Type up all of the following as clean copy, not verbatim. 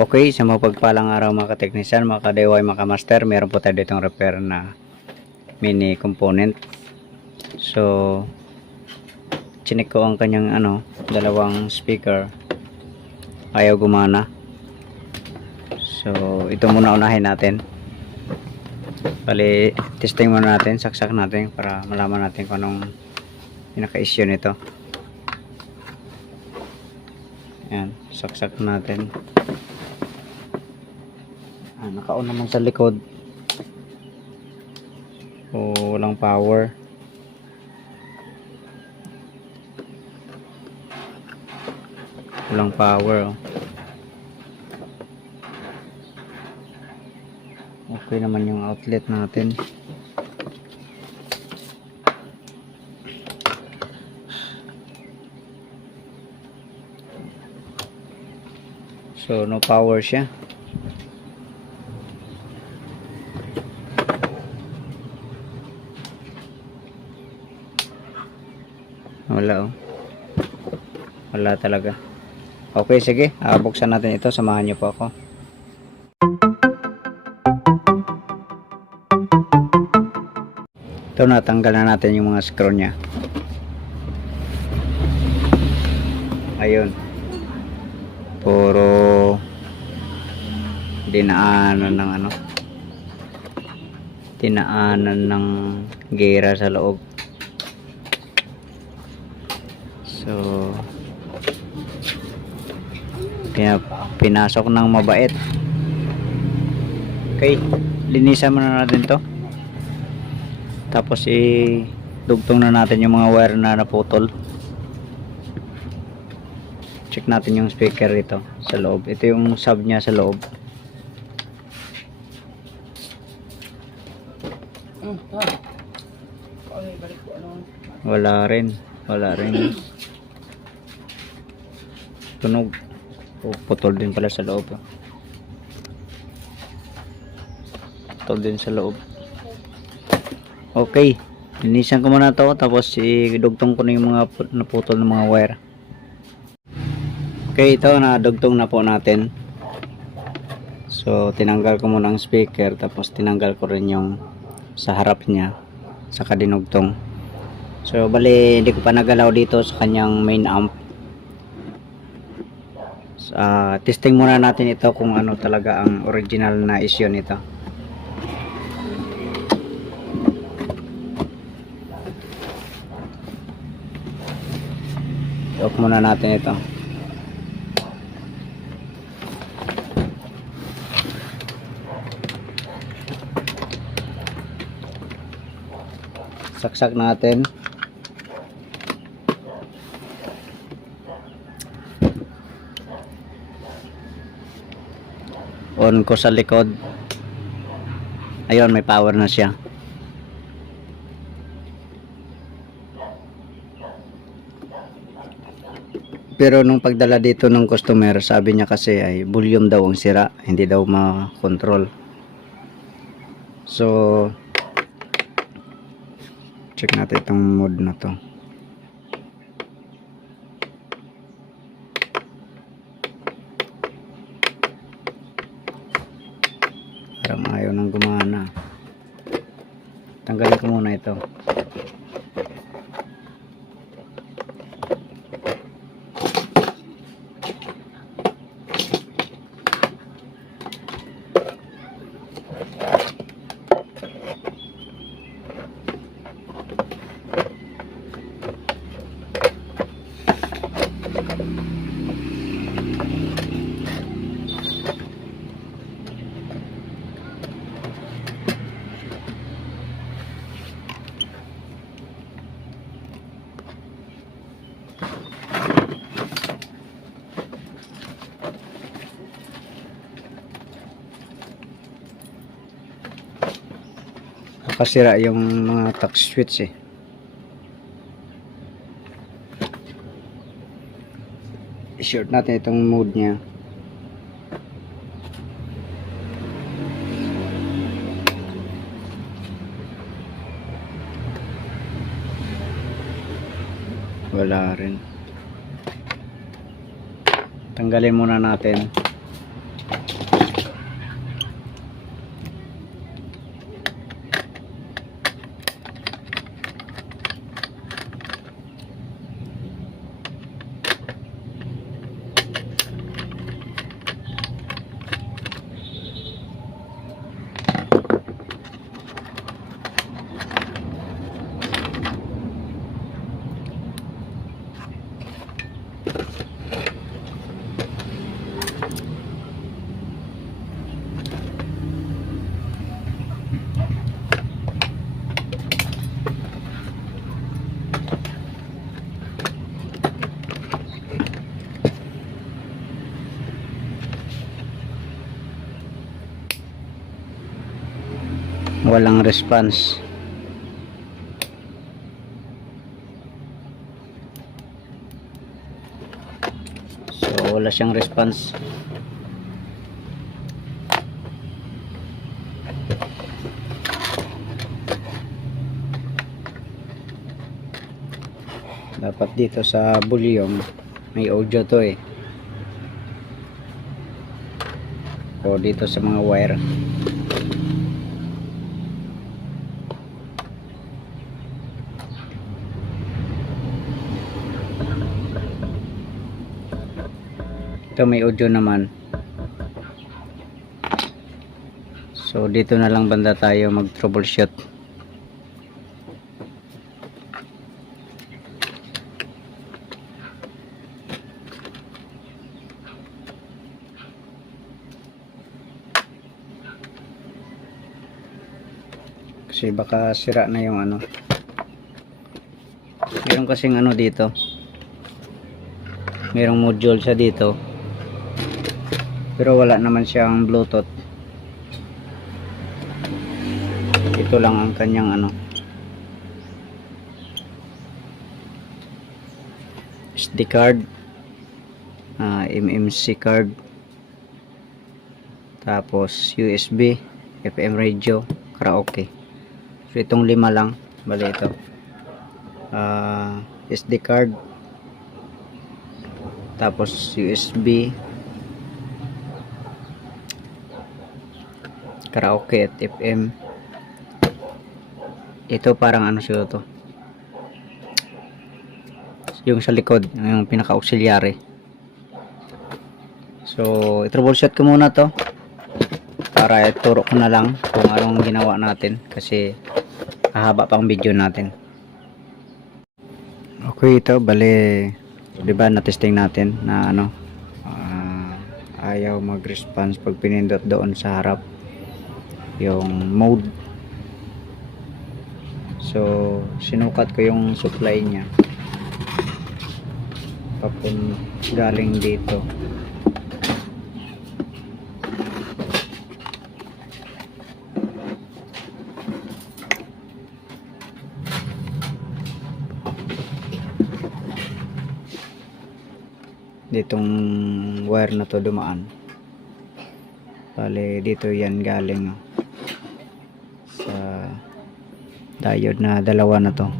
Okay, sa mapagpalang araw mga kateknisyan, mga ka-DIY, mga ka-master, meron po tayo ditong repair na mini component. So, chinik ko ang kanyang dalawang speaker, ayaw gumana. So, ito muna unahin natin. Bali, testing muna natin, saksak natin para malaman natin kung anong pinaka-issue nito. Ayan, saksak natin. Naka-on naman sa likod. Walang power. Walang power. Okay naman yung outlet natin. So no power siya. Wala wala talaga. Okay, sige, buksan natin ito, samahan niyo po ako. Ito, natanggal na natin yung mga screw nya. Ayun, puro dinaanan ng dinaanan ng gera sa loob. So pinasok ng mabait. Okay, linisan muna natin to, tapos dugtong na natin yung mga wire na naputol. Check natin yung speaker dito sa loob. Ito yung sub nya sa loob. Wala rin tunog. Putol din pala sa loob. Putol din sa loob. Okay, linisan ko muna to, tapos idugtong ko na yung mga naputol ng mga wire. Okay, ito nadugtong na po natin. So tinanggal ko muna ang speaker, tapos tinanggal ko rin yung sa harap nya, saka dinugtong. So bali, hindi ko pa nagalaw dito sa kanyang main amp. Testing muna natin ito kung ano talaga ang original na issue nito. Off muna natin ito. Saksak natin. On ko sa likod. Ayun, may power na siya. Pero nung pagdala dito ng customer, sabi niya kasi ay volume daw ang sira, hindi daw ma-control. So check natin itong mode na to. Parang ayaw nang gumana. Tanggalin ko muna ito. Nakasira yung mga touch switch i-short natin itong mode nya. Wala rin. Tanggalin muna natin. walang response. So wala siyang response. Dapat dito sa volume may audio to eh, o dito sa mga wire. Ito may audio naman. So dito na lang banda tayo mag troubleshoot. Kasi baka sira na yung ano. Meron kasing ano dito. Merong module siya dito. Pero wala naman siyang Bluetooth. Ito lang ang kanyang ano. SD card. MMC card. Tapos USB, FM radio, karaoke. So itong 5 lang, bali ito. SD card, tapos USB, karaoke at FM. Ito parang ano siguro to, yung sa likod, yung pinaka auxiliary. So i-troubleshoot ko muna to para ituro ko na lang kung anong ginawa natin, kasi hahaba pa ang video natin. Okay, ito bali, diba na-testing natin na ano, ayaw mag-response pag pinindot doon sa harap yung mode. So sinukat ko yung supply nya galing dito. Ditong wire na to dumaan, bale dito yan galing sa diode na dalawa na to.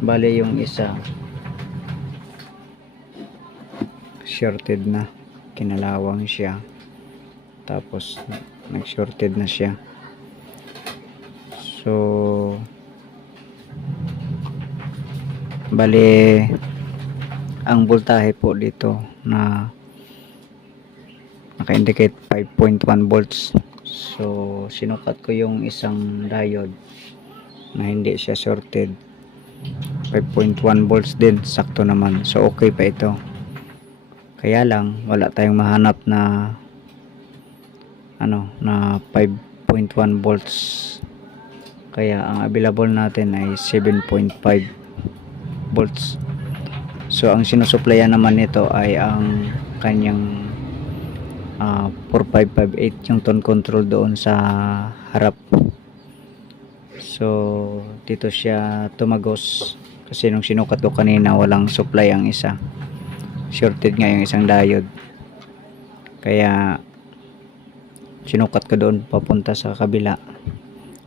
Bale yung isa shorted na, kinalawang siya, tapos nag shorted na siya. So bale ang voltahe po dito na naka-indicate 5.1 volts. So sinukat ko yung isang diode na hindi siya shorted, 5.1 volts din, sakto naman. So okay pa ito. Kaya lang wala tayong mahanap na ano na 5.1 volts. Kaya ang available natin ay 7.5 volts. So ang sinusuplayan naman nito ay ang kanyang 4558, yung tone control doon sa harap. So dito siya tumagos kasi nung sinukat ko kanina walang supply ang isa, shorted nga yung isang diode, kaya sinukat ko doon papunta sa kabila,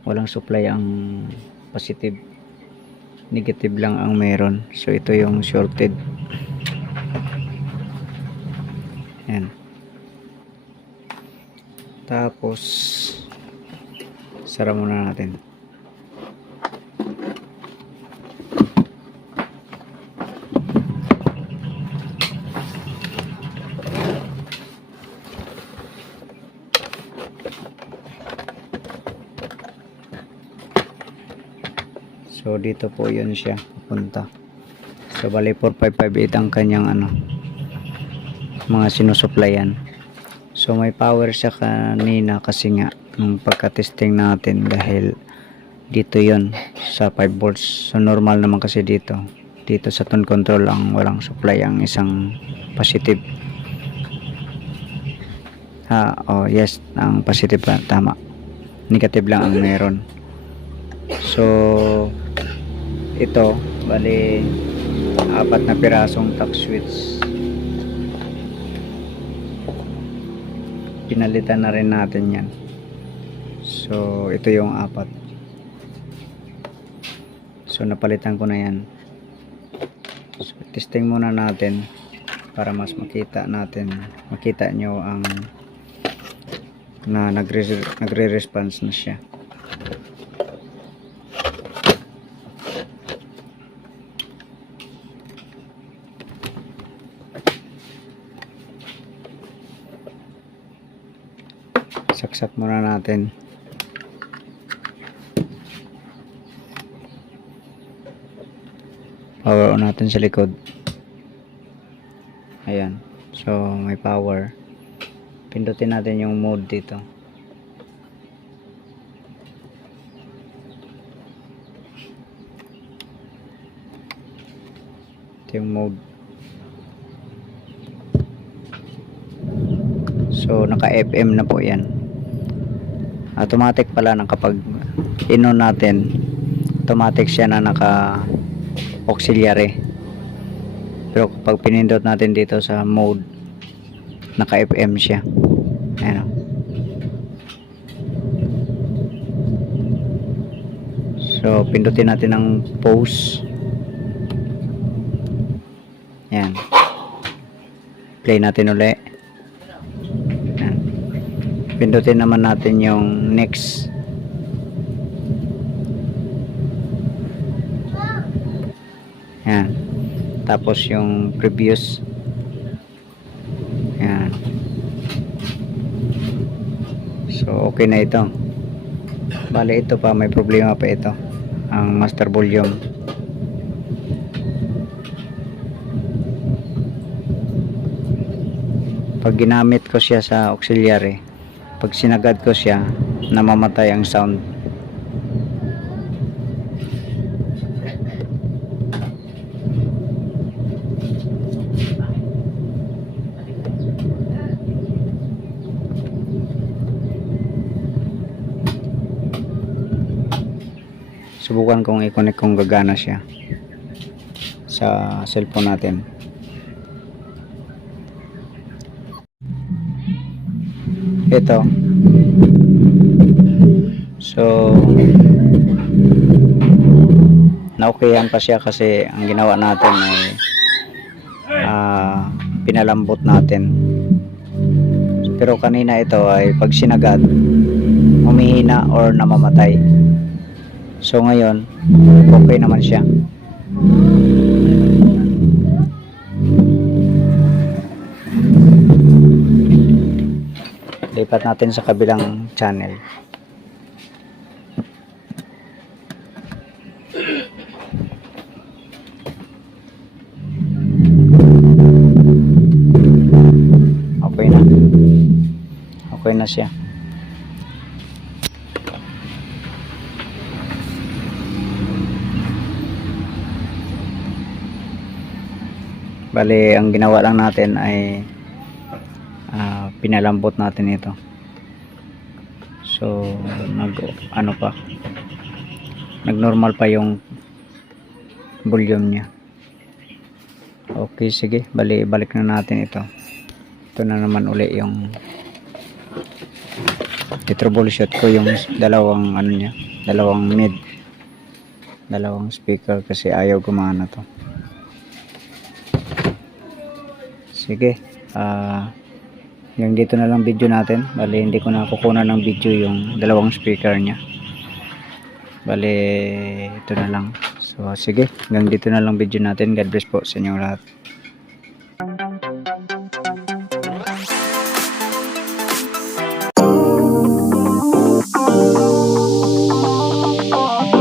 walang supply ang positive, negative lang ang meron. So ito yung shorted. Yan. Tapos sara muna natin. So dito po yun siya punta. So bali 4558 ang kanyang ano, mga sinusuplayan. So may power siya kanina kasi nga nung pagka-testing natin, dahil dito yon sa 5 volts. So normal naman kasi dito sa tone control ang walang supply ang isang positive. Oh yes, ang positive pa, tama, negative lang ang meron. So ito bali 4 na pirasong tack switch, pinalitan na rin natin yan. So ito yung 4, so napalitan ko na yan. So testing muna natin para mas makita nyo ang na nagre-response na siya. Saksak muna natin. Power on natin sa likod. Ayan. So may power. Pindutin natin yung mode dito. Ito yung mode. So naka FM na po yan. Automatic pala na kapag in-on natin, automatic siya na naka auxiliary. Pero kapag pinindot natin dito sa mode, naka FM siya. Ayan. So pindutin natin ang pause. Ayan. Play natin ulit. Pindutin naman natin yung next. Yan. Tapos yung previous. Yan. So okay na ito. Bale ito pa, may problema pa ito. Ang master volume. Pag ginamit ko siya sa auxiliary, pag sinagad ko siya, namamatay ang sound. Subukan kong i-connect kung gagana siya sa cellphone natin. Ito. So na-okayan pa siya kasi ang ginawa natin ay pinalambot natin. Pero kanina ito ay pag sinagad, humihina or namamatay. So ngayon okay naman siya. Lipat natin sa kabilang channel. Okay na. Okay na siya. Bali, ang ginawa lang natin ay pinalambot natin ito. So nag-normal pa yung volume niya. Okay, sige, balik na natin ito. Ito na naman uli yung troubleshoot ko yung dalawang dalawang speaker kasi ayaw gumana to. Sige, yung dito na lang video natin. Bali hindi ko na kukunan ng video yung dalawang speaker niya. Bali ito na lang. So sige, hanggang dito na lang video natin. God bless po sa inyo lahat.